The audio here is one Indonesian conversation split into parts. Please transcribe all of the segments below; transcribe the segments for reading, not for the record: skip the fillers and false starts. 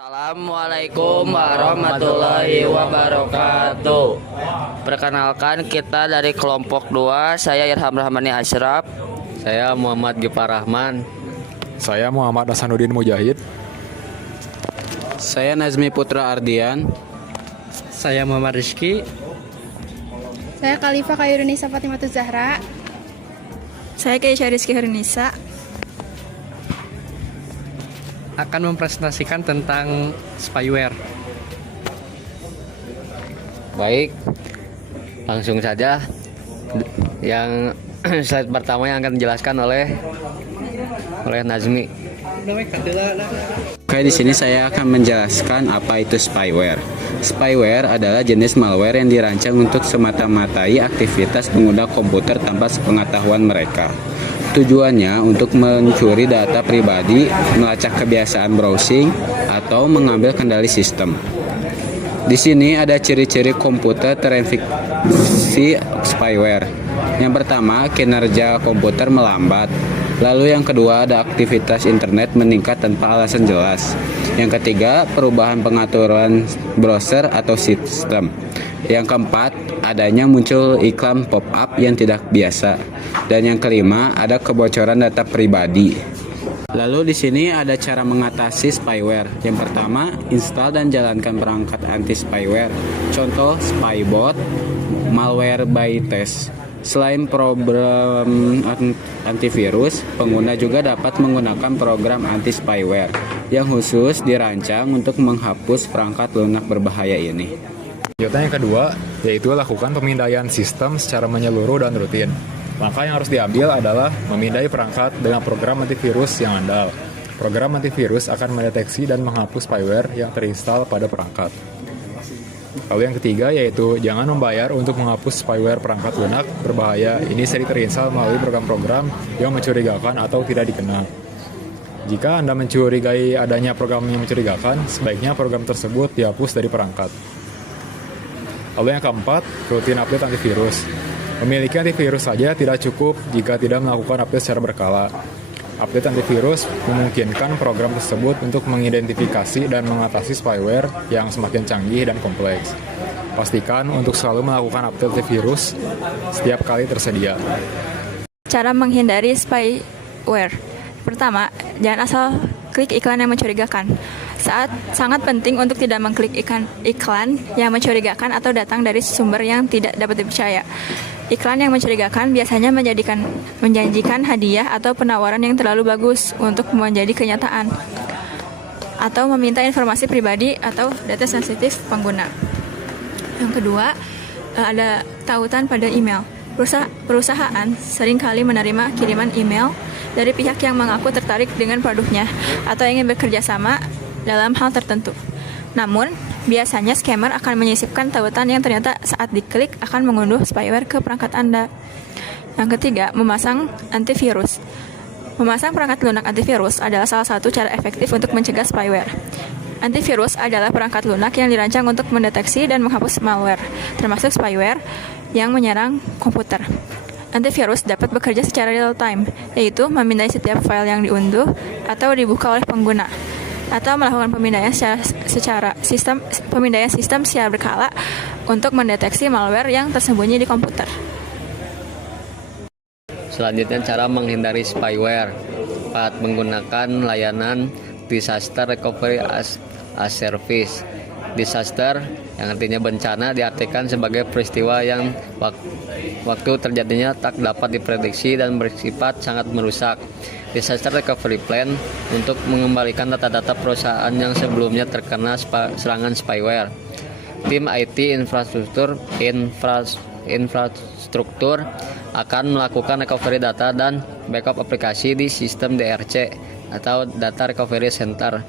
Assalamualaikum warahmatullahi wabarakatuh. Perkenalkan, kita dari kelompok 2. Saya Irham Rahmani Ashraf. Saya Muhammad Gipar Rahman. Saya Muhammad Hasanuddin Mujahid. Saya Nazmi Putra Ardian. Saya Muhammad Rizky. Saya Khalifah Khairunisa Fatimatu Zahra. Saya Keisha Rizky Hurnisa. Akan mempresentasikan tentang spyware. Baik, langsung saja. Yang slide pertama yang akan dijelaskan oleh Nazmi. Oke, di sini saya akan menjelaskan apa itu spyware. Spyware adalah jenis malware yang dirancang untuk semata-matai aktivitas pengguna komputer tanpa sepengetahuan mereka. Tujuannya untuk mencuri data pribadi, melacak kebiasaan browsing, atau mengambil kendali sistem. Di sini ada ciri-ciri komputer terinfeksi spyware. Yang pertama, kinerja komputer melambat. Lalu yang kedua, ada aktivitas internet meningkat tanpa alasan jelas. Yang ketiga, perubahan pengaturan browser atau sistem. Yang keempat, adanya muncul iklan pop-up yang tidak biasa. Dan yang kelima, ada kebocoran data pribadi. Lalu di sini ada cara mengatasi spyware. Yang pertama, install dan jalankan perangkat anti spyware. Contoh Spybot, Malware by Test. Selain program antivirus, pengguna juga dapat menggunakan program anti spyware yang khusus dirancang untuk menghapus perangkat lunak berbahaya ini. Lanjutan yang kedua, yaitu lakukan pemindaian sistem secara menyeluruh dan rutin. Langkah yang harus diambil adalah memindai perangkat dengan program antivirus yang andal. Program antivirus akan mendeteksi dan menghapus spyware yang terinstal pada perangkat. Lalu yang ketiga, yaitu jangan membayar untuk menghapus spyware perangkat lunak berbahaya. Ini sering terinstal melalui program-program yang mencurigakan atau tidak dikenal. Jika Anda mencurigai adanya program yang mencurigakan, sebaiknya program tersebut dihapus dari perangkat. Lalu yang keempat, rutin update antivirus. Memiliki antivirus saja tidak cukup jika tidak melakukan update secara berkala. Update antivirus memungkinkan program tersebut untuk mengidentifikasi dan mengatasi spyware yang semakin canggih dan kompleks. Pastikan untuk selalu melakukan update antivirus setiap kali tersedia. Cara menghindari spyware. Pertama, jangan asal klik iklan yang mencurigakan. Sangat penting untuk tidak mengklik iklan yang mencurigakan atau datang dari sumber yang tidak dapat dipercaya. Iklan yang mencurigakan biasanya menjanjikan hadiah atau penawaran yang terlalu bagus untuk menjadi kenyataan, atau meminta informasi pribadi atau data sensitif pengguna. Yang kedua, ada tautan pada email. Perusahaan seringkali menerima kiriman email dari pihak yang mengaku tertarik dengan produknya atau ingin bekerja sama dalam hal tertentu. Namun, biasanya scammer akan menyisipkan tautan yang ternyata saat diklik akan mengunduh spyware ke perangkat Anda. Yang ketiga, memasang antivirus. Memasang perangkat lunak antivirus adalah salah satu cara efektif untuk mencegah spyware. Antivirus adalah perangkat lunak yang dirancang untuk mendeteksi dan menghapus malware, termasuk spyware yang menyerang komputer. Antivirus dapat bekerja secara real-time, yaitu memindai setiap file yang diunduh atau dibuka oleh pengguna, atau melakukan pemindaian sistem secara berkala untuk mendeteksi malware yang tersembunyi di komputer. Selanjutnya, cara menghindari spyware. 4. Menggunakan layanan Disaster Recovery as a Service. Disaster, yang artinya bencana, diartikan sebagai peristiwa yang waktu terjadinya tak dapat diprediksi dan bersifat sangat merusak. Disaster Recovery Plan untuk mengembalikan data-data perusahaan yang sebelumnya terkena serangan spyware. Tim IT infrastruktur akan melakukan recovery data dan backup aplikasi di sistem DRC atau Data Recovery Center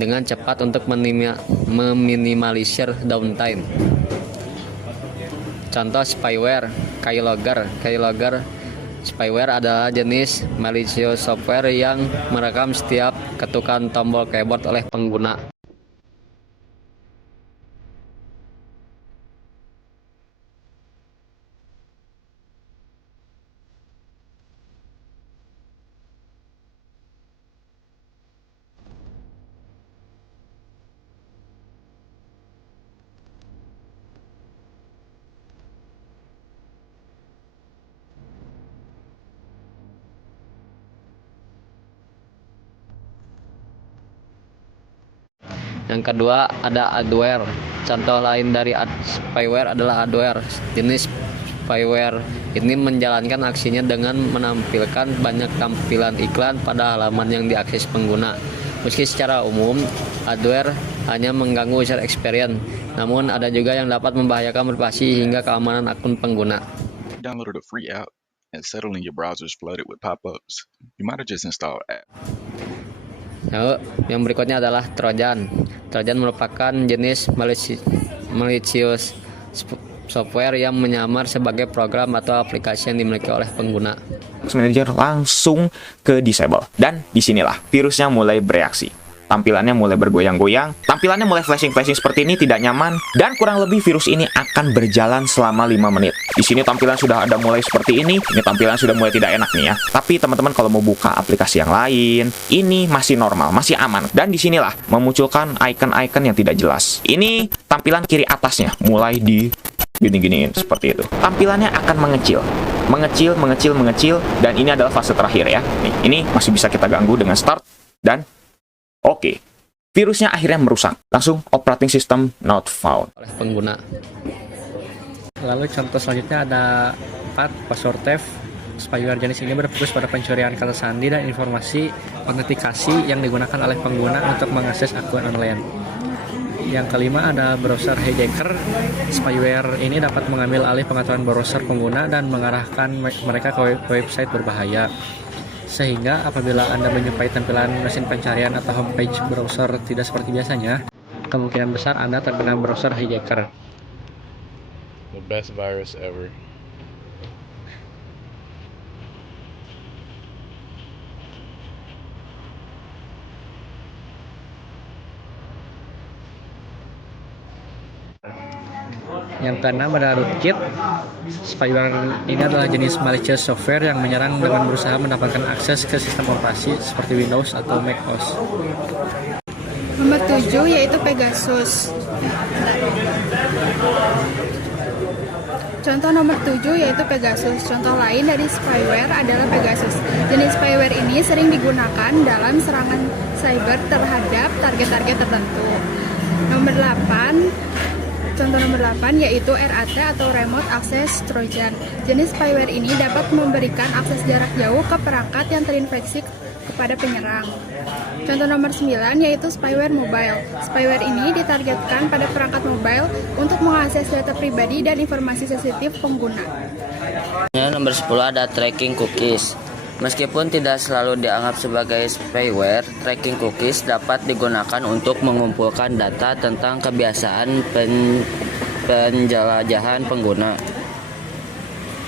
dengan cepat untuk meminimalisir downtime. Contoh spyware, keylogger. Spyware adalah jenis malicious software yang merekam setiap ketukan tombol keyboard oleh pengguna. Yang kedua ada adware. Contoh lain dari spyware adalah adware. Jenis spyware ini menjalankan aksinya dengan menampilkan banyak tampilan iklan pada halaman yang diakses pengguna. Meski secara umum adware hanya mengganggu user experience, namun ada juga yang dapat membahayakan privasi hingga keamanan akun pengguna. Downloaded a free app and suddenly your browser's flooded with pop-ups. You might have just installed app. Lalu, yang berikutnya adalah Trojan. Trojan merupakan jenis malicious software yang menyamar sebagai program atau aplikasi yang dimiliki oleh pengguna. Manager langsung ke disable, dan disinilah virusnya mulai bereaksi. Tampilannya mulai bergoyang-goyang, tampilannya mulai flashing-flashing seperti ini, tidak nyaman, dan kurang lebih virus ini akan berjalan selama 5 menit. Di sini tampilan sudah ada mulai seperti ini tampilan sudah mulai tidak enak nih ya. Tapi teman-teman kalau mau buka aplikasi yang lain, ini masih normal, masih aman. Dan disinilah memunculkan icon-icon yang tidak jelas. Ini tampilan kiri atasnya, mulai di gini-giniin seperti itu. Tampilannya akan mengecil, dan ini adalah fase terakhir ya. Nih, ini masih bisa kita ganggu dengan start, dan oke, virusnya akhirnya merusak. Langsung operating system not found Oleh pengguna. Lalu contoh selanjutnya ada 4 password theft. Spyware jenis ini berfokus pada pencurian kata sandi dan informasi autentikasi yang digunakan oleh pengguna untuk mengakses akun online. Yang kelima ada browser hijacker. Spyware ini dapat mengambil alih pengaturan browser pengguna dan mengarahkan mereka ke website berbahaya. Sehingga apabila Anda menjumpai tampilan mesin pencarian atau homepage browser tidak seperti biasanya, kemungkinan besar Anda terkena browser hijacker. The best virus ever. Yang keenam ada rootkit. Spyware ini adalah jenis malicious software yang menyerang dengan berusaha mendapatkan akses ke sistem operasi seperti Windows atau Mac OS. Nomor 7 yaitu Pegasus. Contoh nomor 7 yaitu Pegasus. Contoh lain dari spyware adalah Pegasus. Jenis spyware ini sering digunakan dalam serangan cyber terhadap target-target tertentu. Contoh nomor 8 yaitu RAT atau Remote Access Trojan. Jenis spyware ini dapat memberikan akses jarak jauh ke perangkat yang terinfeksi kepada penyerang. Contoh nomor 9 yaitu spyware mobile. Spyware ini ditargetkan pada perangkat mobile untuk mengakses data pribadi dan informasi sensitif pengguna. Nomor 10 ada tracking cookies. Meskipun tidak selalu dianggap sebagai spyware, tracking cookies dapat digunakan untuk mengumpulkan data tentang kebiasaan penjelajahan pengguna.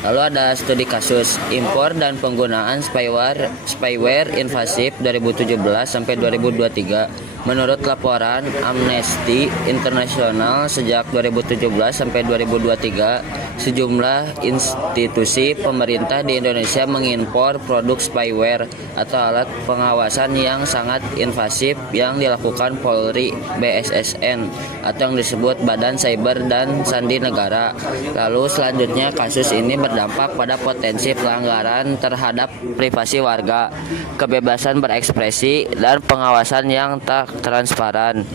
Lalu ada studi kasus impor dan penggunaan spyware invasif 2017 sampai 2023. Menurut laporan Amnesty International sejak 2017 sampai 2023, sejumlah institusi pemerintah di Indonesia mengimpor produk spyware atau alat pengawasan yang sangat invasif yang dilakukan Polri, BSSN atau yang disebut Badan Cyber dan Sandi Negara. Lalu selanjutnya kasus ini berdampak pada potensi pelanggaran terhadap privasi warga, kebebasan berekspresi, dan pengawasan yang tak transparan.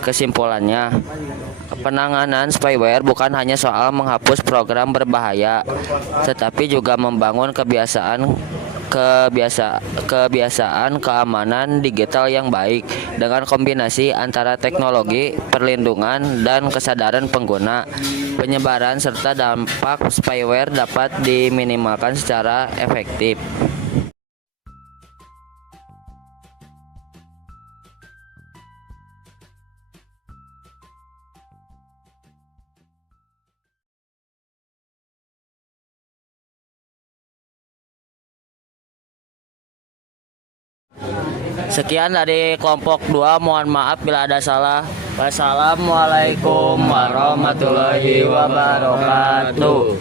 Kesimpulannya, penanganan spyware bukan hanya soal menghapus program berbahaya, tetapi juga membangun kebiasaan keamanan digital yang baik dengan kombinasi antara teknologi, perlindungan, dan kesadaran pengguna. Penyebaran serta dampak spyware dapat diminimalkan secara efektif. Sekian dari kelompok 2, mohon maaf bila ada salah. Wassalamualaikum warahmatullahi wabarakatuh.